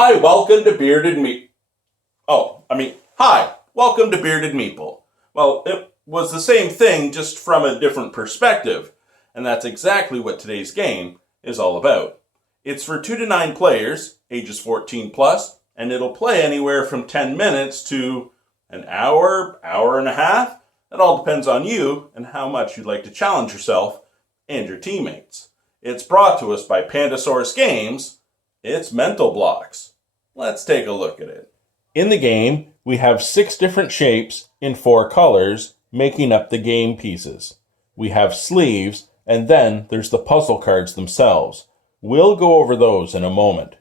welcome to Bearded Meeple. Well, it was the same thing, just from a different perspective, and that's exactly what today's game is all about. It's for 2 to 9 players, ages 14 plus, and it'll play anywhere from 10 minutes to an hour, hour and a half. It all depends on you and how much you'd like to challenge yourself and your teammates. It's brought to us by Pandasaurus Games. It's Mental Blocks. Let's take a look at it. In the game, we have 6 different shapes in 4 colors making up the game pieces. We have sleeves, and then there's the puzzle cards themselves. We'll go over those in a moment.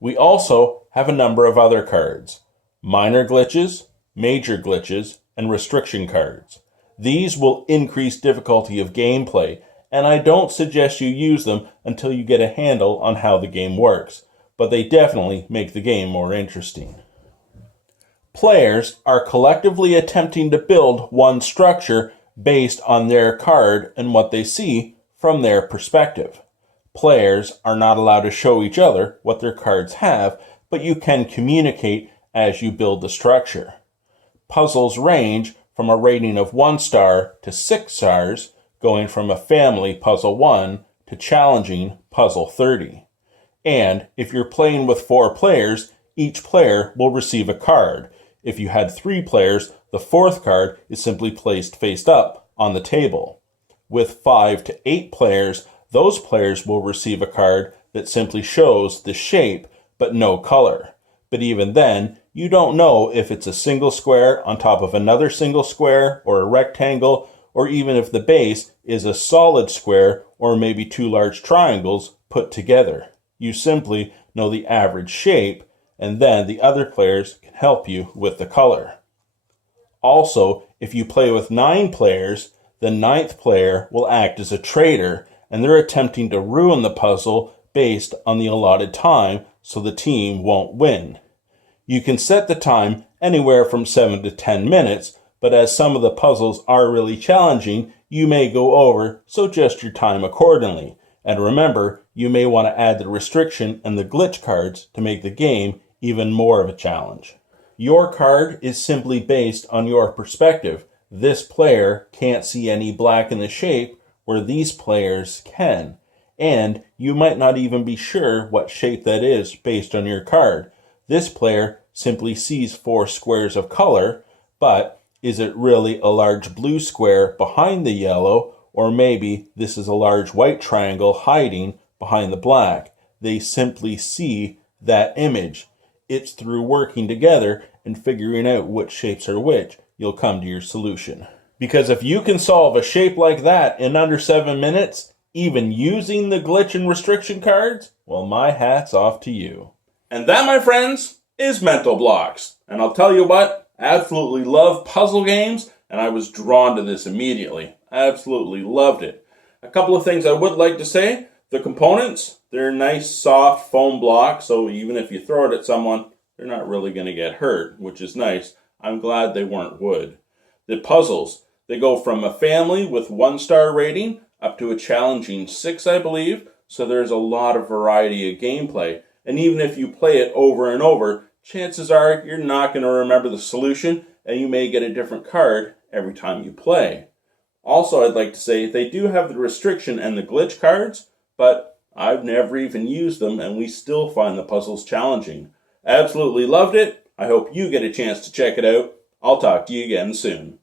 We also have a number of other cards: minor glitches, major glitches, and restriction cards. These will increase difficulty of gameplay, and I don't suggest you use them until you get a handle on how the game works, but they definitely make the game more interesting. Players are collectively attempting to build one structure based on their card and what they see from their perspective. Players are not allowed to show each other what their cards have, but you can communicate as you build the structure. Puzzles range from a rating of 1 star to 6 stars, going from a family puzzle 1 to challenging puzzle 30. And if you're playing with 4 players, each player will receive a card. If you had 3 players, the 4th card is simply placed face up on the table. With 5 to 8 players, those players will receive a card that simply shows the shape but no color. But even then, you don't know if it's a single square on top of another single square or a rectangle, or even if the base is a solid square or maybe 2 large triangles put together. You simply know the average shape, and then the other players can help you with the color. Also, if you play with 9 players, the 9th player will act as a traitor, and they're attempting to ruin the puzzle based on the allotted time so the team won't win. You can set the time anywhere from 7 to 10 minutes, but as some of the puzzles are really challenging, you may go over, so adjust your time accordingly. And remember, you may want to add the restriction and the glitch cards to make the game even more of a challenge. Your card is simply based on your perspective. This player can't see any black in the shape where these players can. And you might not even be sure what shape that is based on your card. This player simply sees 4 squares of color, but is it really a large blue square behind the yellow, or maybe this is a large white triangle hiding behind the black? They simply see that image. It's through working together and figuring out which shapes are which you'll come to your solution. Because if you can solve a shape like that in under 7 minutes, even using the glitch and restriction cards, well, my hat's off to you. And that, my friends, is Mental Blocks. And I'll tell you what, I absolutely love puzzle games, and I was drawn to this immediately. I absolutely loved it. A couple of things I would like to say. The components, they're nice, soft foam blocks, so even if you throw it at someone, they're not really going to get hurt, which is nice. I'm glad they weren't wood. The puzzles, they go from a family with 1-star rating up to a challenging 6, I believe, so there's a lot of variety of gameplay. And even if you play it over and over, chances are you're not going to remember the solution, and you may get a different card every time you play. Also, I'd like to say they do have the restriction and the glitch cards, but I've never even used them, and we still find the puzzles challenging. Absolutely loved it. I hope you get a chance to check it out. I'll talk to you again soon.